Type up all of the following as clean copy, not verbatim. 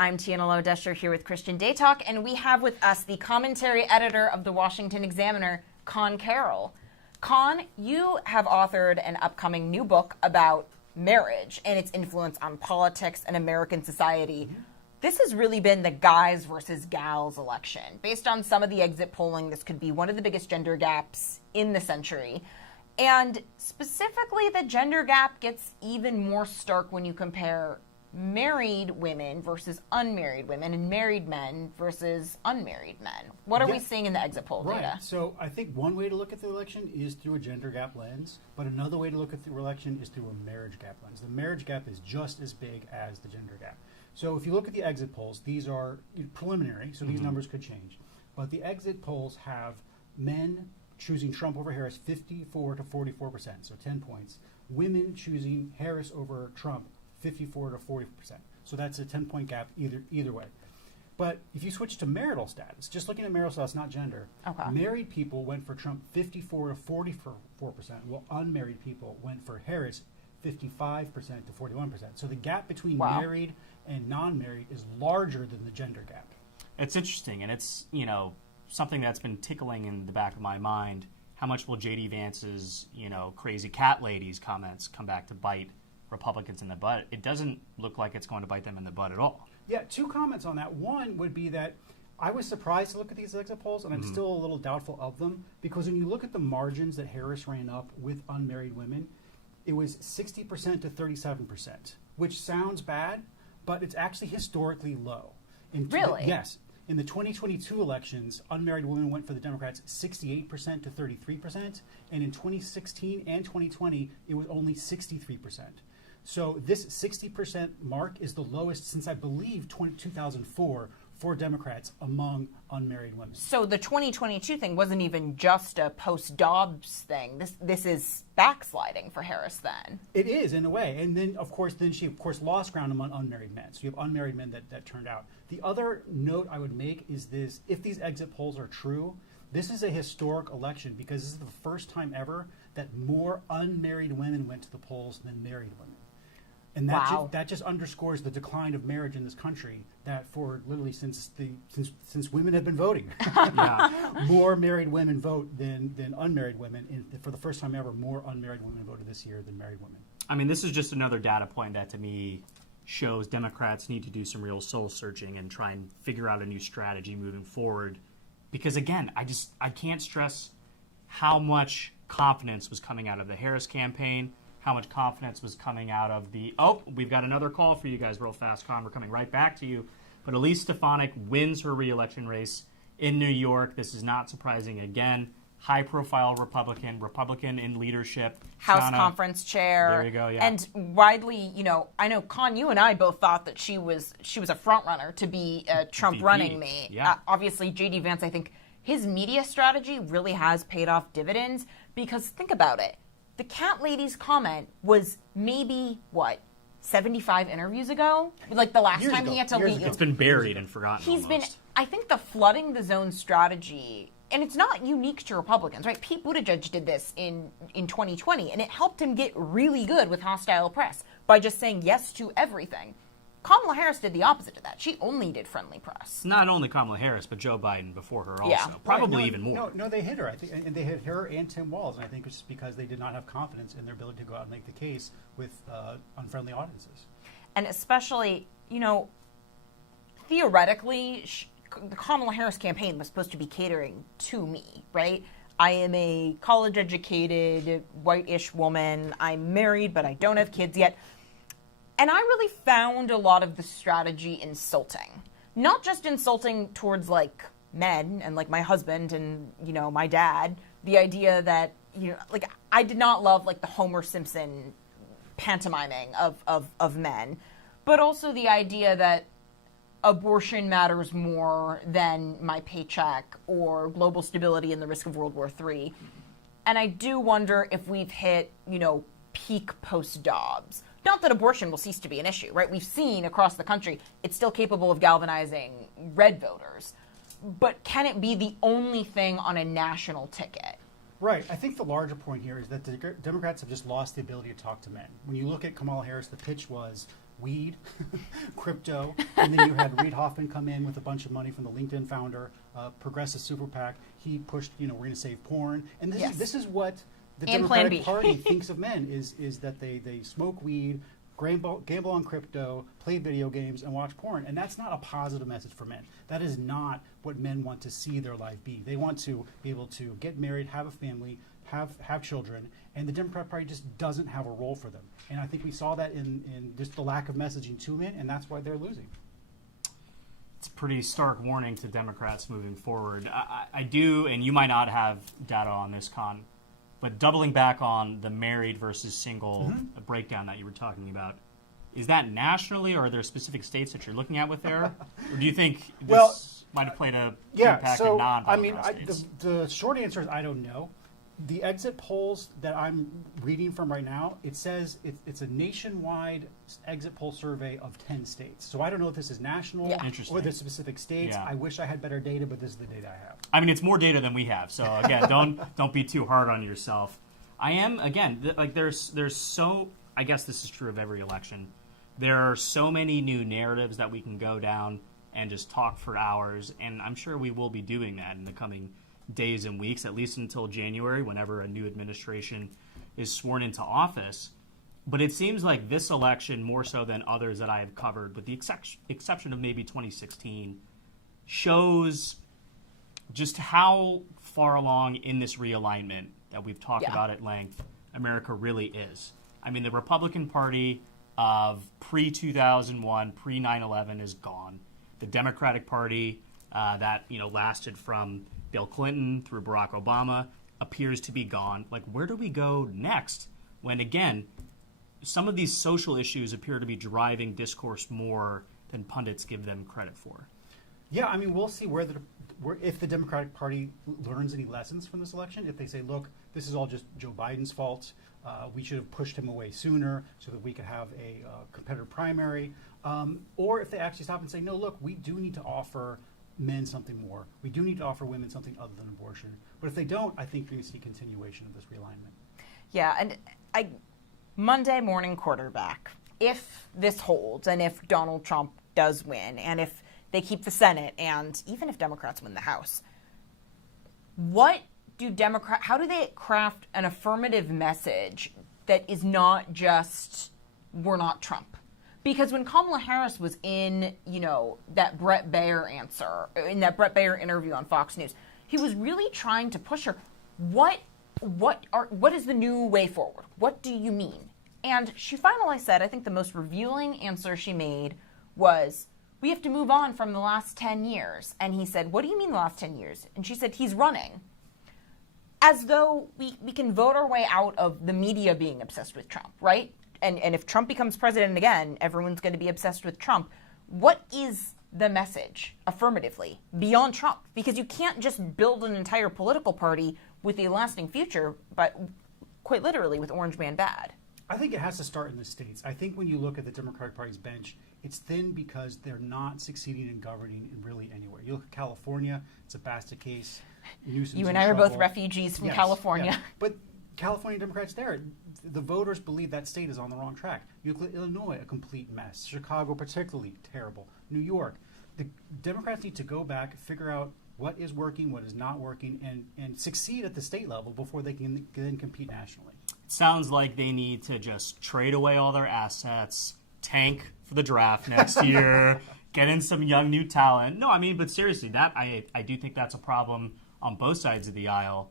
I'm Tiana Lodesher here with Christian Daytalk, and we have with us the commentary editor of the Washington Examiner, Conn Carroll. Conn, you have authored an upcoming new book about marriage and its influence on politics and American society. This has really been the guys versus gals election. Based on some of the exit polling, this could be one of the biggest gender gaps in the century. And specifically, the gender gap gets even more stark when you compare married women versus unmarried women and married men versus unmarried men. What are we seeing in the exit poll data? So I think one way to look at the election is through a gender gap lens, but another way to look at the election is through a marriage gap lens. The marriage gap is just as big as the gender gap. So if you look at the exit polls, these are preliminary, so these numbers could change. But the exit polls have men choosing Trump over Harris 54 to 44%, so 10 points. Women choosing Harris over Trump 54 to 40%. So that's a 10-point gap either way. But if you switch to marital status, just looking at marital status, not gender, married people went for Trump 54 to 44%, while unmarried people went for Harris 55% to 41%. So the gap between married and non-married is larger than the gender gap. It's interesting, and it's, something that's been tickling in the back of my mind. How much will JD Vance's, crazy cat ladies comments come back to bite Republicans in the butt? It doesn't look like it's going to bite them in the butt at all. Yeah, two comments on that. One would be that I was surprised to look at these exit polls, and I'm still a little doubtful of them, because when you look at the margins that Harris ran up with unmarried women, it was 60% to 37%, which sounds bad, but it's actually historically low. Really? Yes. In the 2022 elections, unmarried women went for the Democrats 68% to 33%, and in 2016 and 2020, it was only 63%. So this 60% mark is the lowest since, I believe, 2004 for Democrats among unmarried women. So the 2022 thing wasn't even just a post-Dobbs thing. This is backsliding for Harris then. It is, in a way. And then, she lost ground among unmarried men. So you have unmarried men that turned out. The other note I would make is this: if these exit polls are true, this is a historic election, because this is the first time ever that more unmarried women went to the polls than married women. And that just underscores the decline of marriage in this country, that for literally since women have been voting. More married women vote than unmarried women. And for the first time ever, more unmarried women voted this year than married women. I mean, this is just another data point that, to me, shows Democrats need to do some real soul searching and try and figure out a new strategy moving forward. Because, again, I can't stress how much confidence was coming out of the Harris campaign, how much confidence was coming out of the... Oh, we've got another call for you guys real fast, Conn. We're coming right back to you. But Elise Stefanik wins her re-election race in New York. This is not surprising again. High-profile Republican in leadership. House conference chair. There you go, yeah. And widely, I know, Conn, you and I both thought that she was a front-runner to be Trump VP. running mate. Yeah. Obviously, JD Vance, I think his media strategy really has paid off dividends, because think about it. The cat lady's comment was maybe, 75 interviews ago? Like the last time he had to leave. It's been buried and forgotten. I think the flooding the zone strategy, and it's not unique to Republicans, right? Pete Buttigieg did this in 2020, and it helped him get really good with hostile press by just saying yes to everything. Kamala Harris did the opposite of that. She only did friendly press. Not only Kamala Harris, but Joe Biden before her also. Probably even more. No, they hit her. I think, and they hit her and Tim Walz. And I think it's just because they did not have confidence in their ability to go out and make the case with unfriendly audiences. And especially, theoretically, the Kamala Harris campaign was supposed to be catering to me, right? I am a college-educated, white-ish woman. I'm married, but I don't have kids yet. And I really found a lot of the strategy insulting. Not just insulting towards, men and, my husband and, my dad. The idea that, I did not love, the Homer Simpson pantomiming of men. But also the idea that abortion matters more than my paycheck or global stability and the risk of World War III. And I do wonder if we've hit, peak post-Dobbs. Not that abortion will cease to be an issue, right? We've seen across the country it's still capable of galvanizing red voters. But can it be the only thing on a national ticket? Right. I think the larger point here is that the Democrats have just lost the ability to talk to men. When you look at Kamala Harris, the pitch was, weed, crypto, and then you had Reid Hoffman come in with a bunch of money from the LinkedIn founder, progressive super PAC. He pushed, we're going to save porn, and this is what the And Plan Democratic B. Party thinks of men is that they smoke weed, gamble on crypto, play video games, and watch porn. And that's not a positive message for men. That is not what men want to see their life be. They want to be able to get married, have a family, have children, and the Democratic Party just doesn't have a role for them. And I think we saw that in just the lack of messaging to men, and that's why they're losing. It's a pretty stark warning to Democrats moving forward. I do, and you might not have data on this, Conn, but doubling back on the married versus single breakdown that you were talking about, is that nationally, or are there specific states that you're looking at with there? Or do you think this might have played a impact in non-battleground states? The short answer is I don't know. The exit polls that I'm reading from right now, it says it's a nationwide exit poll survey of 10 states. So I don't know if this is national or the specific states. Yeah. I wish I had better data, but this is the data I have. I mean, it's more data than we have. So again, don't be too hard on yourself. I am, again, there's so, I guess this is true of every election. There are so many new narratives that we can go down and just talk for hours, and I'm sure we will be doing that in the coming days and weeks, at least until January, whenever a new administration is sworn into office. But it seems like this election, more so than others that I have covered, with the exception of maybe 2016, shows just how far along in this realignment that we've talked about at length America really is. I mean, the Republican Party of pre-2001, pre-9/11 is gone. The Democratic Party that lasted from Bill Clinton through Barack Obama appears to be gone. Like, where do we go next when, again, some of these social issues appear to be driving discourse more than pundits give them credit for? Yeah, I mean, we'll see if the Democratic Party learns any lessons from this election. If they say, look, this is all just Joe Biden's fault, we should have pushed him away sooner so that we could have a competitive primary, or if they actually stop and say, no, look, we do need to offer men something more. We do need to offer women something other than abortion. But if they don't, I think you're going to see continuation of this realignment. Yeah, and Monday morning quarterback, if this holds and if Donald Trump does win and if they keep the Senate and even if Democrats win the House, how do they craft an affirmative message that is not just, we're not Trump? Because when Kamala Harris was in, that Brett Baier interview on Fox News, he was really trying to push her. What is the new way forward? What do you mean? And she finally said, I think the most revealing answer she made was, we have to move on from the last 10 years. And he said, what do you mean the last 10 years? And she said, he's running. As though we can vote our way out of the media being obsessed with Trump, right? And if Trump becomes president again, everyone's going to be obsessed with Trump. What is the message, affirmatively, beyond Trump? Because you can't just build an entire political party with a lasting future, but quite literally with Orange Man bad. I think it has to start in the states. I think when you look at the Democratic Party's bench, it's thin because they're not succeeding in governing in really anywhere. You look at California, it's a basket case. Newsom's you and I are both refugees from California. Yeah. But California Democrats there, the voters believe that state is on the wrong track. You look at Illinois, a complete mess. Chicago, particularly terrible. New York. The Democrats need to go back, figure out what is working, what is not working, and succeed at the state level before they can then compete nationally. It sounds like they need to just trade away all their assets, tank for the draft next year, get in some young new talent. No, I mean, but seriously, that I do think that's a problem on both sides of the aisle.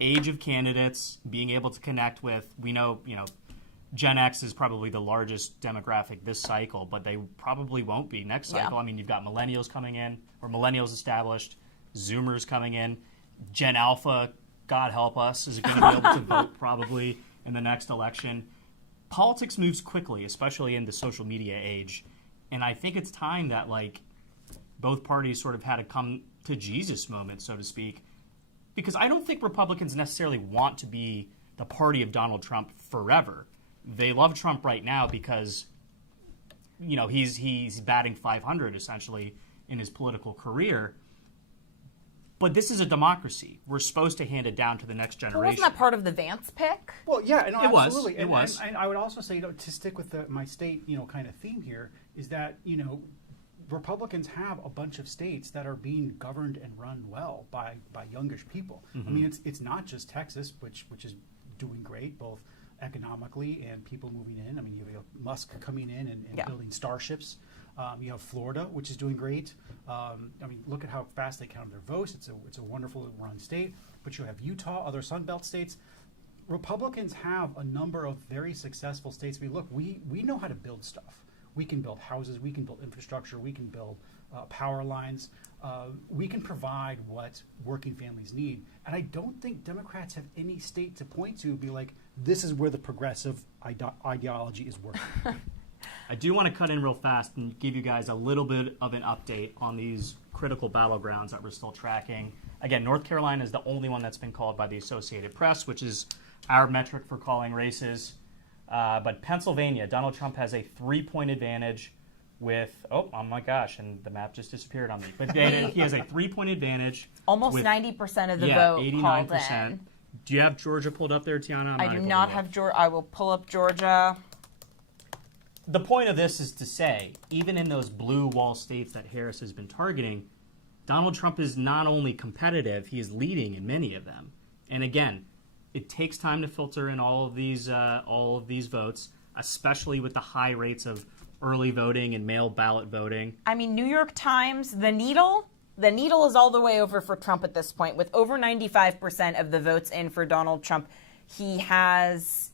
Age of candidates, being able to connect with, we know, Gen X is probably the largest demographic this cycle, but they probably won't be next cycle. Yeah. I mean, you've got millennials coming in, or millennials established, Zoomers coming in, Gen Alpha, God help us, is going to be able to vote probably in the next election. Politics moves quickly, especially in the social media age, and I think it's time that both parties sort of had a come to Jesus moment, so to speak, because I don't think Republicans necessarily want to be the party of Donald Trump forever. They love Trump right now because, he's batting 500 essentially in his political career. But this is a democracy. We're supposed to hand it down to the next Well, generation. wasn't that part of the Vance pick? Well, yeah, no, It was. absolutely. It was. And I would also say, to stick with my state, kind of theme here, is that, Republicans have a bunch of states that are being governed and run well by youngish people. I mean, it's not just Texas, which is doing great, both economically and people moving in. I mean, you have Musk coming in and building starships. You have Florida, which is doing great. I mean, look at how fast they count their votes. It's a wonderful run state. But you have Utah, other Sun Belt states. Republicans have a number of very successful states. I mean, look, we know how to build stuff. We can build houses. We can build infrastructure. We can build power lines. We can provide what working families need. And I don't think Democrats have any state to point to and be like, this is where the progressive ideology is working. I do want to cut in real fast and give you guys a little bit of an update on these critical battlegrounds that we're still tracking. Again, North Carolina is the only one that's been called by the Associated Press, which is our metric for calling races. But Pennsylvania, Donald Trump has a 3-point advantage with, oh my gosh, and the map just disappeared on me. But he has a 3-point advantage. Almost with, 90% of the vote 89%. called in. Do you have Georgia pulled up there, Tiana? I do not have Georgia. I will pull up Georgia. The point of this is to say, even in those blue wall states that Harris has been targeting, Donald Trump is not only competitive, he is leading in many of them. And again, it takes time to filter in all of these votes, especially with the high rates of early voting and mail ballot voting. I mean, New York Times, the needle is all the way over for Trump at this point. With over 95% of the votes in for Donald Trump, he has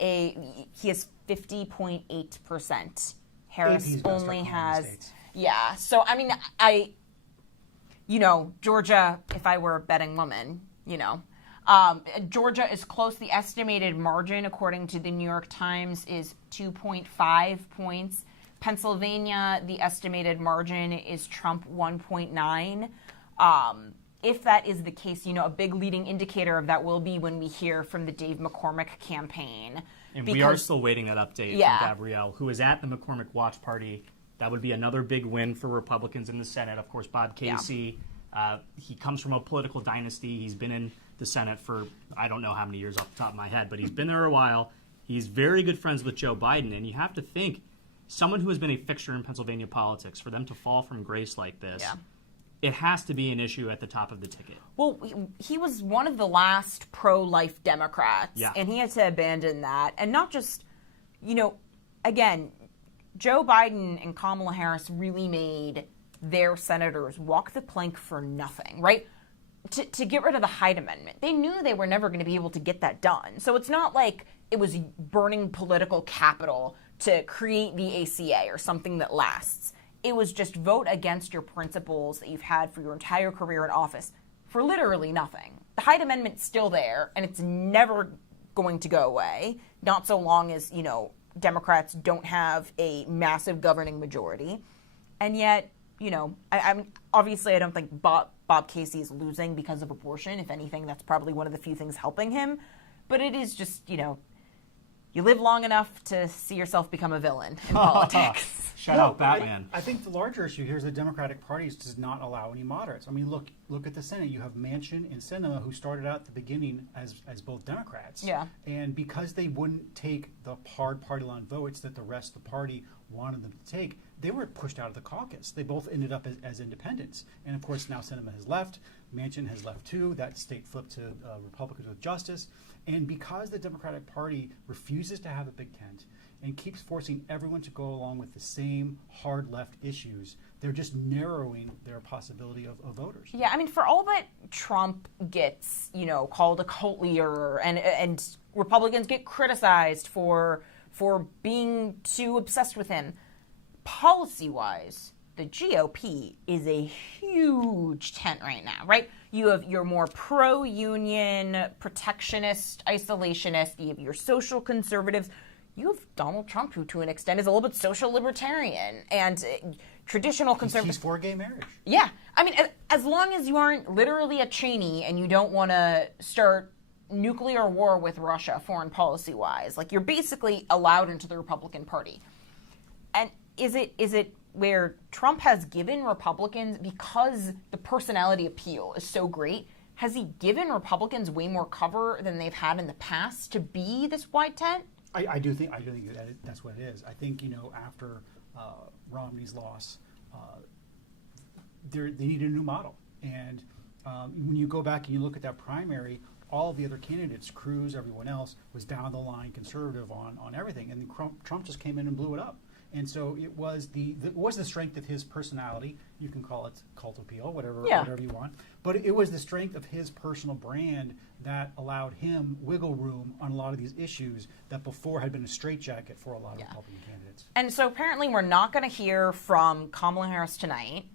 50.8%. Harris only has, yeah. So I mean, Georgia. If I were a betting woman, Georgia is close. The estimated margin, according to the New York Times, is 2.5 points. Pennsylvania, the estimated margin is Trump 1.9. If that is the case, a big leading indicator of that will be when we hear from the Dave McCormick campaign. And we are still waiting that update from Gabrielle, who is at the McCormick Watch Party. That would be another big win for Republicans in the Senate. Of course, Bob Casey, he comes from a political dynasty. He's been in the Senate for I don't know how many years off the top of my head, but he's been there a while. He's very good friends with Joe Biden, and you have to think, someone who has been a fixture in Pennsylvania politics, for them to fall from grace like this, it has to be an issue at the top of the ticket. Well, he was one of the last pro-life Democrats, and he had to abandon that. And not just, again, Joe Biden and Kamala Harris really made their senators walk the plank for nothing, right? To get rid of the Hyde Amendment. They knew they were never going to be able to get that done. So it's not like it was burning political capital to create the ACA or something that lasts. It was just vote against your principles that you've had for your entire career in office for literally nothing. The Hyde Amendment's still there, and it's never going to go away, not so long as, Democrats don't have a massive governing majority. And yet, I obviously I don't think Bob Casey is losing because of abortion. If anything, that's probably one of the few things helping him. But it is just, you live long enough to see yourself become a villain in politics. Shout out Batman. I think the larger issue here is the Democratic Party does not allow any moderates. I mean, look at the Senate. You have Manchin and Sinema, who started out at the beginning as both Democrats. Yeah. And because they wouldn't take the hard party line votes that the rest of the party wanted them to take, they were pushed out of the caucus. They both ended up as independents. And of course, now Sinema has left. Manchin has left too. That state flipped to Republicans with Justice. And because the Democratic Party refuses to have a big tent and keeps forcing everyone to go along with the same hard left issues, they're just narrowing their possibility of voters. Yeah, I mean, for all that Trump gets, called a cult leader and Republicans get criticized for being too obsessed with him, policy-wise, the GOP is a huge tent right now, right? You have your more pro-union, protectionist, isolationist. You have your social conservatives. You have Donald Trump, who to an extent is a little bit social libertarian and traditional conservative. He's for gay marriage. Yeah. I mean, as long as you aren't literally a Cheney and you don't want to start nuclear war with Russia foreign policy-wise, like you're basically allowed into the Republican Party. And is it where Trump has given Republicans, because the personality appeal is so great, has he given Republicans way more cover than they've had in the past to be this white tent? I do think that's what it is. I think, after Romney's loss, they needed a new model. And when you go back and you look at that primary, all the other candidates, Cruz, everyone else, was down the line conservative on everything, and Trump just came in and blew it up. And so it was the strength of his personality. You can call it cult appeal, whatever you want. But it was the strength of his personal brand that allowed him wiggle room on a lot of these issues that before had been a straitjacket for a lot of Republican candidates. And so apparently we're not going to hear from Kamala Harris tonight.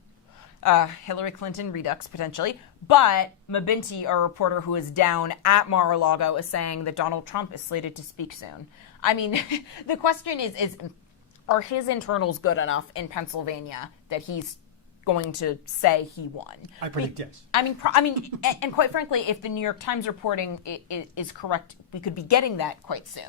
Hillary Clinton redux, potentially. But Mabinti, our reporter who is down at Mar-a-Lago, is saying that Donald Trump is slated to speak soon. I mean, the question is are his internals good enough in Pennsylvania that he's going to say he won? I predict yes. I mean, and quite frankly, if the New York Times reporting is correct, we could be getting that quite soon.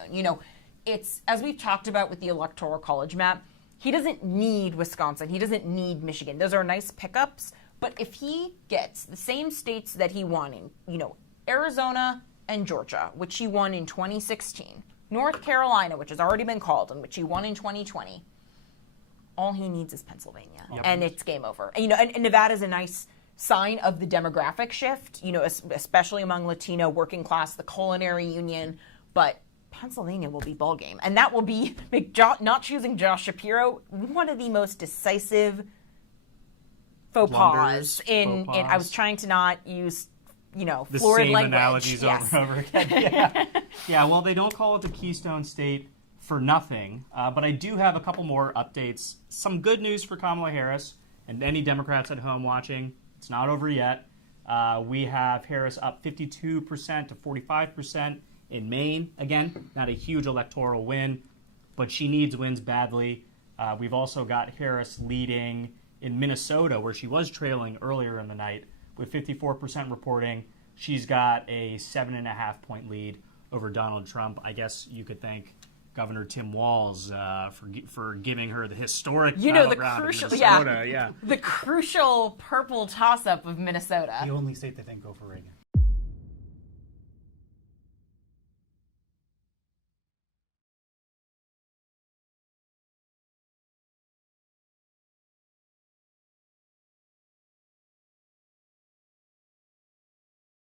It's, as we've talked about with the Electoral College map, he doesn't need Wisconsin. He doesn't need Michigan. Those are nice pickups. But if he gets the same states that he won in, Arizona and Georgia, which he won in 2016, North Carolina, which has already been called and which he won in 2020, all he needs is Pennsylvania. Yep. And it's game over. And Nevada's a nice sign of the demographic shift, especially among Latino working class, the culinary union. But Pennsylvania will be ball game. And that will be, not choosing Josh Shapiro, one of the most decisive faux pas I was trying to not use, the florid same language. Analogies over and over again. Yeah, well, they don't call it the Keystone State for nothing. But I do have a couple more updates. Some good news for Kamala Harris and any Democrats at home watching. It's not over yet. We have Harris up 52% to 45% in Maine. Again, not a huge electoral win, but she needs wins badly. We've also got Harris leading in Minnesota, where she was trailing earlier in the night, with 54% reporting. She's got a 7.5-point lead over Donald Trump. I guess you could thank Governor Tim Walz for giving her the historic battleground of Minnesota. The crucial purple toss-up of Minnesota. The only state that didn't go for Reagan.